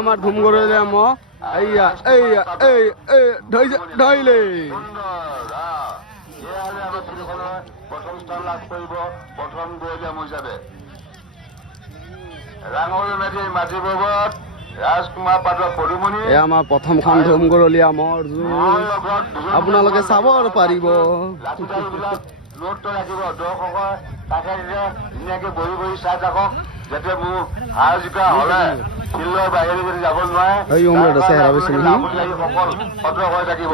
আমাৰ ধুমগড়লে ধৰিলে প্ৰথম স্থান লাভ কৰিব প্ৰথম বৈলিয়াম হিচাপে ৰাঙলী নদীৰ মাটিবৰত ৰাজকুমাৰ পাত্ৰ পদুমণি আমাৰ প্ৰথমখন ধুমগড়লীয়া মৰ আপোনালোকে চাব পাৰিব নোট ৰাখিব দৰ্শকৰ তাকে ধুনীয়াকে বহি বহি চাই থাকক যাতে মোৰ হাৰ জিকা হলে ফিল্ডৰ বাহিৰে যদি যাব নোৱাৰে সকল সতৰ্ক হৈ থাকিব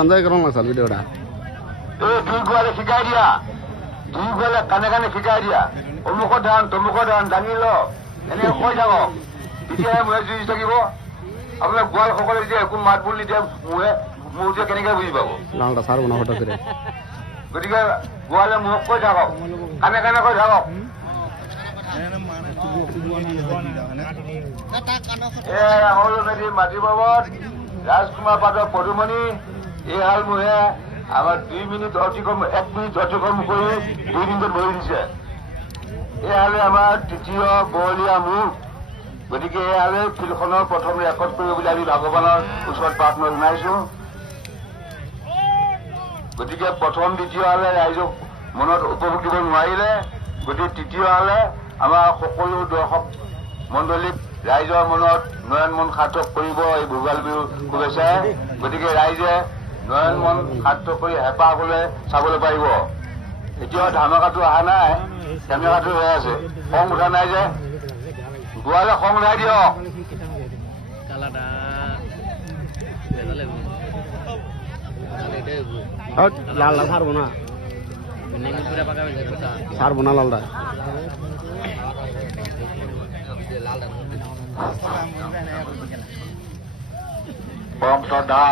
অঞ্জয় কৰং নাচাল ভিডিঅ'টা এই দুই গোৱালে শিকাই দিয়া দুই গোৱালে কাণে কাণে শিকাই দিয়া অমুকৰ ধান তমুকৰ ধান দাঙি ল এনেকে কৈ থাকক তেতিয়াহে মূৰে যুঁজি থাকিব আপোনাৰ গোৱালসকলে যেতিয়া একো মাত বোল নিদিয়ে মূৰটোৱে কেনেকে বুজি পাব লালটা চাৰ বনা ফটো কৰে গতিকে গোৱালে মোক কৈ থাকক কাণে কাণে কৈ থাকক মাটি বাবদ ৰাজকুমাৰ পাত্ৰ পদুমণি এই হাল মোহে আমাৰ 2 মিনিট অতিক্ৰম 1 মিনিট অতিক্ৰম কৰি 2 মিনিটত ভৰি দিছে এই হালে আমাৰ তৃতীয় বহলীয়া মূৰ গতিকে এই হালে ফিল্ডখনৰ প্ৰথম ৰেকৰ্ড কৰিব বুলি আমি ভগৱানৰ ওচৰত প্ৰাৰ্থনা জনাইছো গতিকে প্ৰথম দ্বিতীয় হালে ৰাইজক মনত উপভোগ দিব নোৱাৰিলে গতিকে তৃতীয় হালে আমাৰ সকলো দৰ্শক মণ্ডলীক ৰাইজৰ মনত নয়ন মন সাৰ্থক কৰিব এই ভোগাল বিহু শুভেচ্ছাই গতিকে ৰাইজে নয়ন মন সাৰ্থক কৰি হেঁপাহ হলে চাবলৈ পাৰিব এতিয়াও ধানকাটো অহা নাই ধানকাটো হৈ আছে খং উঠা নাই যে গোৱালে খং উঠাই দিয়ক লালটা সাৰ বনা সাৰ বনা লালটা পৰম শ্ৰদ্ধা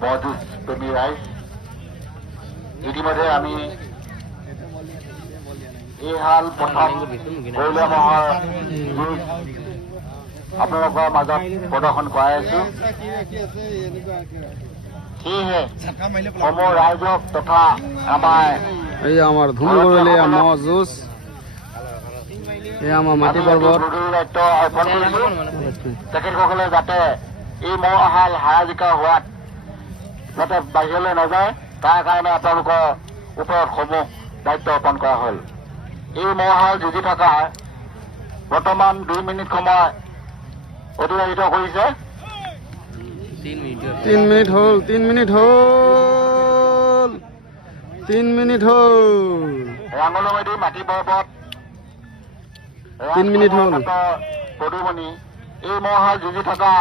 বৰযুঁজ প্ৰেমী ৰাইজ ইতিমধ্যে আমি এই হাল প্ৰথম বৰলীয়া মহৰ যুঁজ আপোনালোকৰ মাজত প্ৰদৰ্শন কৰাই আছো সেয়েহে সমূহ ৰাইজক তথা আমাৰ ধুমগড়লীয়া মহ যুঁজ এই আমাৰ মাটি পৰ্বত দায়িত্ব অৰ্পণ কৰিছো তেখেতসকলে যাতে এই মহ হাল হাৰা জিকা হোৱাত যাতে বাহিৰলৈ নাযায় তাৰ কাৰণে আপোনালোকৰ ওপৰত সমূহ দায়িত্ব অৰ্পণ কৰা হ'ল এই মহ হাল যুঁজি থকা বৰ্তমান 2 মিনিট সময় অতিবাহিত কৰিছে 3 মিনিট হল 3 মিনিট হল 3 মিনিট হল ৰাঙলমদী মাটি পৰ্বত 3 মিনিট হল পদুমণি এই মহাল যুঁজি থকা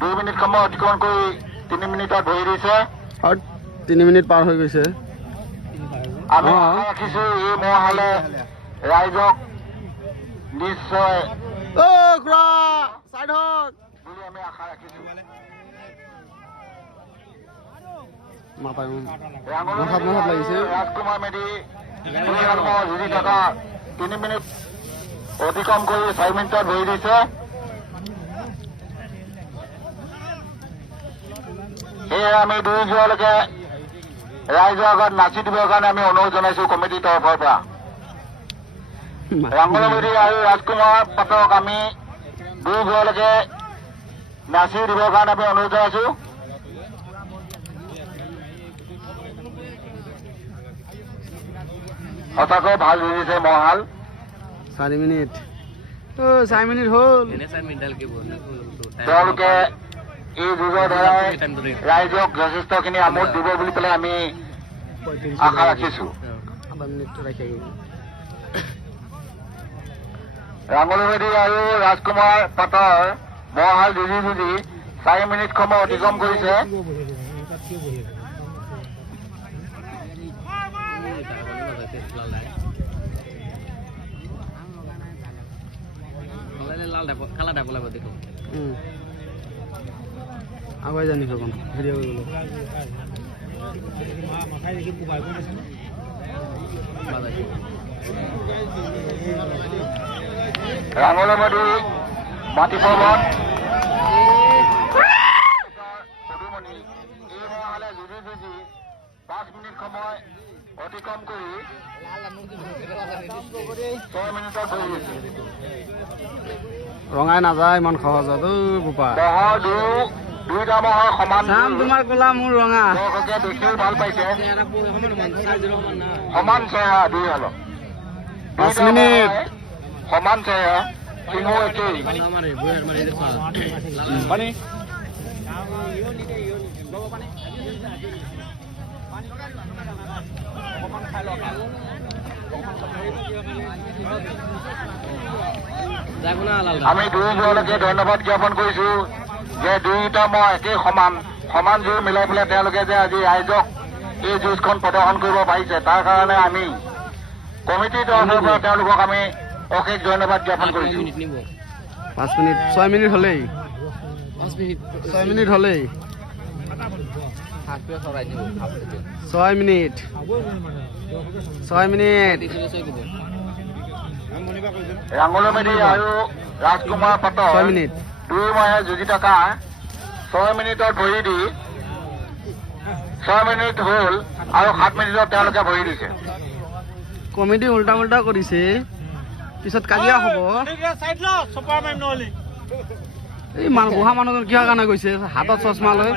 2 মিনিট সময় অতিক্ৰমণ কৰি 3 মিনিটত ভৰি দিছে 3 মিনিট পাৰ হৈ গৈছে আমি আশা ৰাখিছো এই মহালে ৰাইজক নিশ্চয় বুলি আমি আশা ৰাখিছো ৰাজকুমাৰ মেধি যুঁজি থকা 3 মিনিট অতিক্ৰম কৰি 4 মিনিটত ভৰি দিছে সেয়ে আমি 2 যোৱালৈকে ৰাইজৰ আগত নাচি দিবৰ কাৰণে আমি অনুৰোধ জনাইছো কমিটিৰ তৰফৰ পৰা ৰাঙলমদী আৰু ৰাজকুমাৰ পাত্ৰক আমি 2 যোৱালৈকে নাচি দিবৰ কাৰণে আমি অনুৰোধ জনাইছো সঁচাকৈ ভাল যুঁজিছে মহাল 4 মিনিট 4 মিনিট হল তেওঁলোকে এই যুঁজৰ দ্বাৰাই ৰাইজক যথেষ্টখিনি আমোদ দিব বুলি পেলাই আমি আশা ৰাখিছো ৰাঙলমদী আৰু ৰাজকুমাৰ পাটৰ মহাল যুঁজি যুঁজি 4 মিনিট সময় অতিক্ৰম কৰিছে আগুৱাই জানি কখন ভিডিঅ' ৰাঙলমদী মাটি পৰ্বত পদুমণি এই মহালে যুঁজি যুঁজি 5 সময় অতিক্ৰম কৰি 6 মিনিটত ধৰি দিছে। ৰঙাই নাযায় ইমান সহজত বোপা। মহৰ দুইটা মহৰ সমান নাম তোমাৰ ক'লা মোৰ ৰঙা। দৰ্শকে দেখিও ভাল পাইছে। সমান চেহেৰা দুই হালৰ 5 মিনিট। সমান চেহেৰা সিংহ একেই। আমি দুয়োজনকে ধন্যবাদ জ্ঞাপন কৰিছো যে দুয়োটা মহ একেই সমান জোৰ মিলাই পেলাই তেওঁলোকে যে আজি ৰাইজক এই যুঁজখন প্ৰদৰ্শন কৰিব পাৰিছে তাৰ কাৰণে আমি কমিটিৰ তৰফৰ পৰা তেওঁলোকক আমি অশেষ ধন্যবাদ জ্ঞাপন কৰিছো। 5 মিনিট 6 মিনিট হ'লেই 6 মিনিট হ'লেই 6 মিনিট 6 মিনিট। ৰাঙলু মেধি আৰু ৰাজকুমাৰ পাটৰ 6 মিনিট দুই মহে যুঁজি থকা 6 মিনিটত ভৰি দি 6 মিনিট হ'ল আৰু 7 মিনিটত তেওঁলোকে ভৰি দিছে। কমিটি উল্টা উল্টা কৰিছে, পিছত কাজিয়া হ'ব। এই বুঢ়া মানুহজন কিহৰ কাৰণে গৈছে হাতত চশমা লৈ?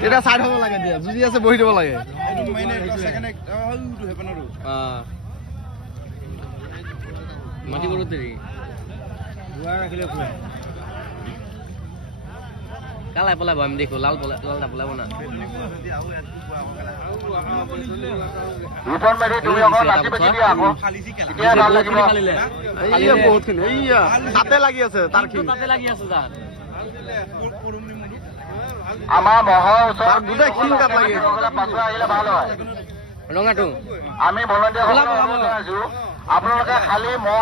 তেতিয়া চাই থব লাগে, দিয়া যুঁজি আছে বহি দিব লাগে। কালাই পলাব আমি দেখো লাল পলাব না। ৰিপন মেধি তুমি অকণ নাচি বেছি দিয়া আকৌ, তেতিয়া ভাল লাগিব। এইয়া বহুতখিনি এইয়া তাতে লাগি আছে তাৰ খিনি। আমাৰ মহৰ ওচৰত গোটেই ক্ষীণ গাত লাগি আছে। পাছুৱা আহিলে ভাল হয়। ৰঙাটো আমি ভলণ্টিয়াৰসকলক জনাইছো আপোনালোকে খালি মহ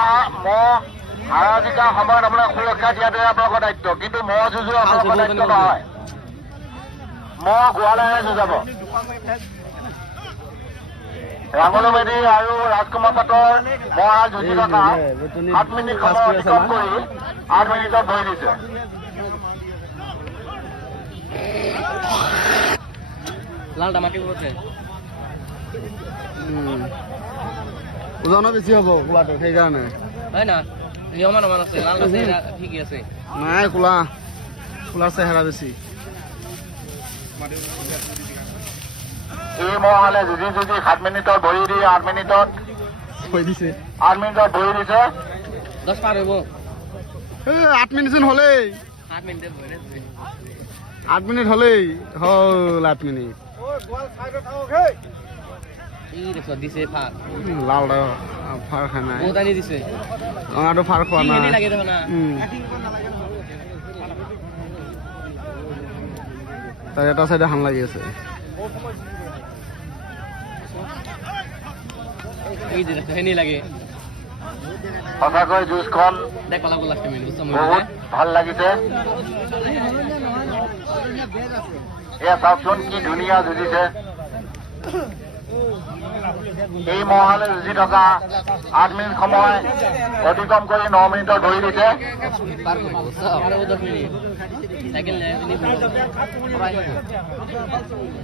হাৰাজিকাৰ সময়ত আপোনাক সুৰক্ষা দিয়াটোৱে আপোনালোকৰ দায়িত্ব, কিন্তু মহ যুঁজো আপোনালোকৰ দায়িত্ব নহয়। মহ গোৱালেহে যুঁজাব। ৰাঙলু মেধি আৰু ৰাজকুমাৰ পাটৰ মহ যুঁজি থকা 7 মিনিট সময় অতিক্ৰম কৰি 8 মিনিটত ভৰি দিছে। লাল দামাকে কৰিছে। ওজনো বেছি হ'ব কোলাটো, সেইকাৰণে হয় না সমান আছে লাল আছে ঠিকই আছে। নাই কোলাৰ চেহেৰা বেছি। এই মহ হালে যুঁজি 7 মিনিটত ভৰি দি 8 মিনিটত থৈ দিছে। 8 মিনিটত ভৰি দিছে। 10 পাৰ হ'ব। 8 মিনিট চোন হ'লেই। 7 মিনিটত ভৰি দিছে। 8 মিনিট হ'লেই হ'ল 8 মিনিট। এই দেখো দিছে ফাৰ। লাল ফাৰ খাই নাই। বহুত আনি দিছে। ৰঙাটো ফাৰ খোৱা নাই। লাগে দেখোন না। তাৰ এটা চাইডে হান লাগি আছে। এই যে দেখো হেনি লাগে। সঁচাকৈ যুঁজখন দেখ পলাব লাগছে মিলি বহুত ভাল লাগিছে। এয়া চাওকচোন কি ধুনীয়া যুঁজিছে। এই মহালে যুঁজি থকা 8 মিনিট সময় অতিক্ৰম কৰি 9 মিনিটত ধৰি দিছে।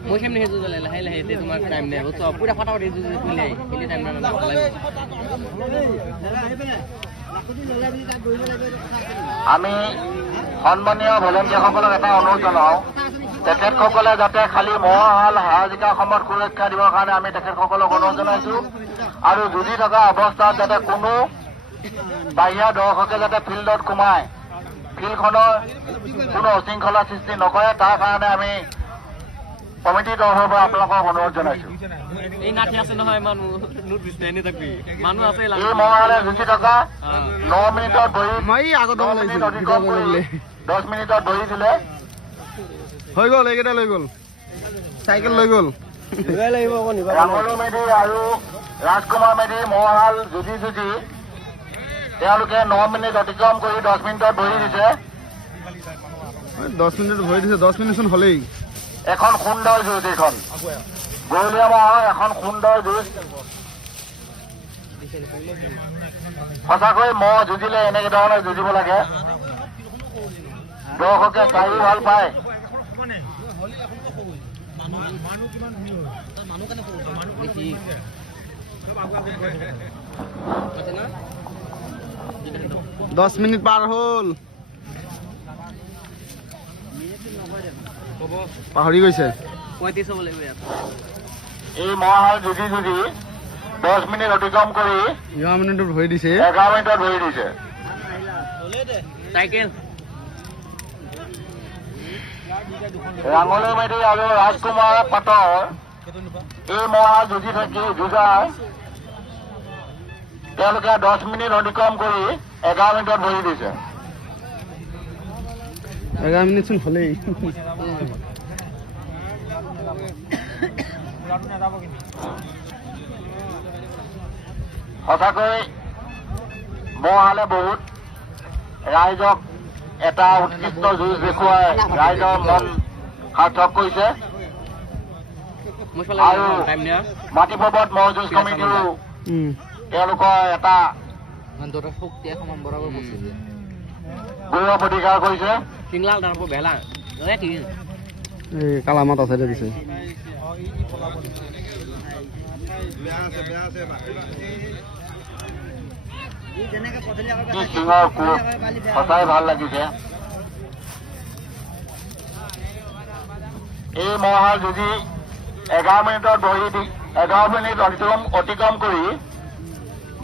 মই কেমনি হেজু লাহে লাহে তোমাৰ টাইম নাই পুৰা ফটাফট হেজু খুলে সেই টাইম না আমি সন্মানীয় ভলণ্টিয়াৰসকলক এটা অনুৰোধ জনাওঁ, তেখেতসকলে যাতে খালি মহ হাৰাজিকাৰ সময়ত সুৰক্ষা দিবৰ কাৰণে আমি তেখেতসকলক অনুৰোধ জনাইছো। আৰু যুঁজি থকা অৱস্থাত যাতে কোনো বাহিৰা দৰ্শকে যাতে ফিল্ডত সোমাই ফিল্ডখনৰ কোনো অশৃংখলা সৃষ্টি নকৰে, তাৰ কাৰণে আমি কমিটিৰ তৰফৰ পৰা আপোনালোকক অনুৰোধ জনাইছো। এই নাঠি আছে নহয় মানুহ নোটিছ এনে থাকবি মানুহ আছে এই মহালে যুঁজি থকা 9 মিনিটত ভৰি মই আগত হ'ব লাগিছিল। অতিক্ৰম কৰি 10 মিনিটত ভৰি দিলে। হৈ গ'ল, এইকেইটা লৈ গ'ল, চাইকেল লৈ গ'ল। ৰাঙলু মেধি আৰু ৰাজকুমাৰ মেধি মহাল যুঁজি তেওঁলোকে 9 মিনিট অতিক্ৰম কৰি 10 মিনিটত ভৰি দিছে। 10 মিনিট ভৰি দিছে। 10 মিনিট চোন হ'লেই। এখন সুন্দৰ যুঁজ, এইখন গৰুলীয়া মহৰ এখন সুন্দৰ যুঁজ। সঁচাকৈ মহ যুঁজিলে এনেকে ধৰণে যুঁজিব লাগে, দৰ্শকে চাই ভাল পায়। বেছি আছে না 10 মিনিট পাৰ হ'ল পাহৰি গৈছে 35 হ'ব লাগিব ইয়াত এই মহাহাল যুঁজি 10 মিনিট অতিক্ৰম কৰি 11 মিনিটত ভৰি দিছে 11 মিনিটত ভৰি দিছে চাইকেল ৰাঙলী মেধি আৰু ৰাজকুমাৰ পাটৰ এই মহাহাল যুঁজা তেওঁলোকে 10 মিনিট অতিক্ৰম কৰি 11 মিনিটত ভৰি দিছে 11 মিনিট চোন হ'লেই সঁচাকৈ মহালে বহুত ৰাইজক এটা উৎকৃষ্ট যুঁজ দেখুৱাই ৰাইজৰ মন সাৰ্থক কৰিছে আৰু মাটি পৰ্বত ম'হ যুঁজ কমিটিও তেওঁলোকৰ এটা গৌৰৱ অধিকাৰ কৰিছে সিংলাল তাৰপৰ ভেলা কি এই কালামাত আছে দিছে সিঙৰ কোপ সঁচাই ভাল লাগিছে এই মহাল যুঁজি 11 মিনিটত ভৰি দি 11 মিনিট অতিক্ৰম কৰি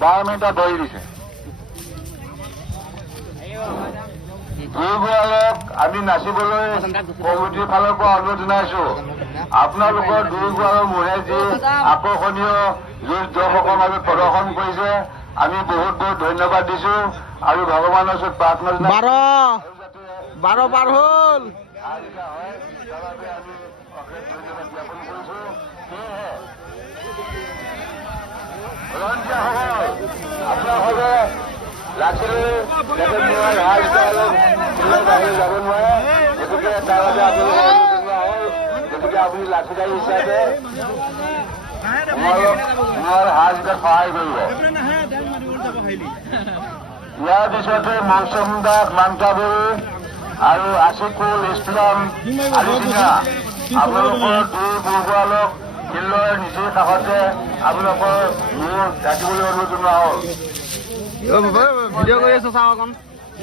12 মিনিটত ভৰি দিছে দুয়োগৰালক আমি নাচিবলৈ কমিটিৰ ফালৰ পৰা অনুৰোধ জনাইছো আপোনালোকৰ দুয়োগৰালৰ মূৰে যি আকৰ্ষণীয় যুঁজ দৰ্শকৰ মাজত প্ৰদৰ্শন কৰিছে আমি বহুত বহুত ধন্যবাদ দিছো আৰু ভগৱানৰ ওচৰত প্ৰাৰ্থনা জনাইছো 12 পাৰ হ'ল আপোনালোকে লাচিলৈ যাব নোৱাৰে গতিকে তাৰ বাবে গতিকে আপুনি লাচিদাৰী হিচাপে মোৰ হাজবিলাক সহায় কৰিব ইয়াৰ পিছতে মৌচুম দাস মান্তাবুৰী আৰু আছিকুল ইছলাম আলিচিঙা আপোনালোকৰ দুই বুঢ়ালক ফিল্ডৰ নিচেই কাষতে আপোনালোকৰ মোৰ ৰাখিবলৈ অনুৰোধ জনোৱা হ'ল ভিডিঅ' কৰি আছো চাওঁ অকণ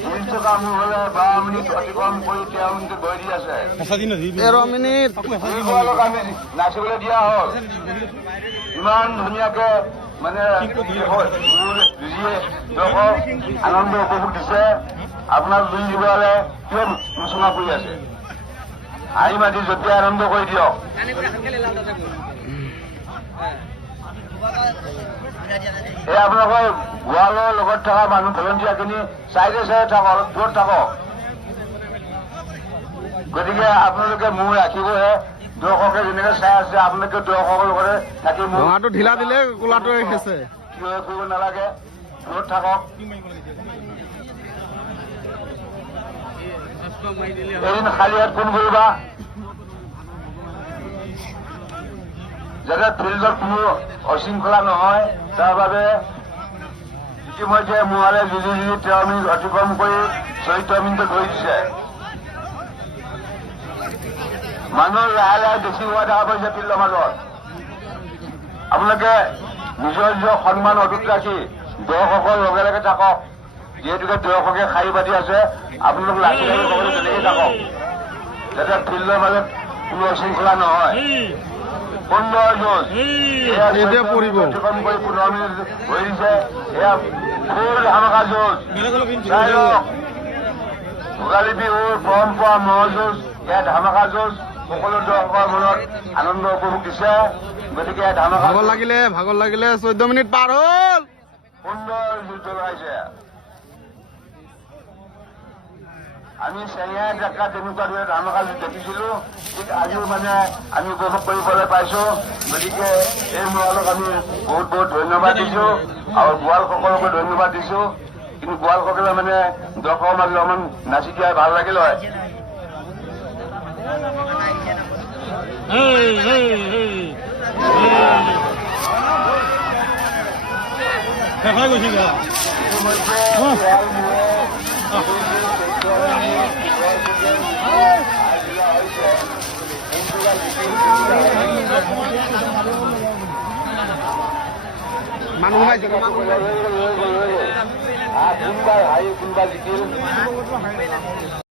3 টকা মোৰ হ'লে 12 মিনিট অতিক্ৰম কৰি 13 মিনিট বহি দি আছে 13 মিনিট বুঢ়ালক আমি নাচিবলৈ দিয়া হ'ল ইমান ধুনীয়াকে মানে আনন্দ উপভোগ দিছে আপোনাৰ দুই জীৱলে কিয় মোচনা কৰি আছে আহি মাতি জপিয়াই আনন্দ কৰি দিয়ক এই আপোনালোকৰ গোৱালৰ লগত থকা মানুহ ভলণ্টিয়াৰখিনি চাইডে চাইডে থাকক দূৰত থাকক গতিকে আপোনালোকে মোৰ ৰাখিবহে দৰ্শকে যেনেকে চাই আছে আপোনালোকে দৰ্শকৰ লগতে থাকি ভঙাটো ঢিলা দিলে কোলাটো খেছে থিয় হৈ কৰিব নালাগে দূৰত থাকক এদিন খালী হাত ফোন কৰিবা যাতে ফিল্ডত কোনো অশৃংখলা নহয় তাৰ বাবে ইতিমধ্যে মোহালে যুঁজি 13 মিনিট অতিক্ৰম কৰি 14 মিনিটত ধৰি দিছে মানুহ লাহে লাহে বেছি হোৱা দেখা পাইছে ফিল্ডৰ মাজত আপোনালোকে নিজৰ নিজৰ সন্মান অটুট ৰাখি দৰ্শকৰ লগে লগে থাকক যিহেতুকে দৰ্শকে শাৰী পাতি আছে আপোনালোক লাঠি লাঠি ক'বলৈ তেনেকেই থাকক যাতে ফিল্ডৰ মাজত কোনো অশৃংখলা নহয় সুন্দৰ যুঁজ অতিক্ৰম কৰি 15 মিনিট হৈ দিছে এয়া ফুল ধামাকা যুঁজ চাই লওক ভোগালী বিহুৰ পৰম্পৰা ম'হ যুঁজ এয়া ধামাকা যুঁজ সকলো দৰ্শকৰ মনত আনন্দ উপভোগ দিছে গতিকে ধামাকা ভাগৰ লাগিলে 14 মিনিট পাৰ হ'ল সুন্দৰ যুদ্ধ লগাইছে আমি চেঙাই ডেকা তেনেকুৱা দৰে ধামাকা দেখিছিলো ঠিক আজিও মানে আমি উপভোগ কৰিবলৈ পাইছো গতিকে এই মহলক আমি বহুত বহুত ধন্যবাদ দিছো আৰু গোৱালসকলকো ধন্যবাদ দিছো কিন্তু গোৱালসকলে মানে দৰ্শকৰ মাজত অকমান নাচি দিয়াই ভাল লাগিল হয় মানুহ সোমাইছে কোনবা জিকিল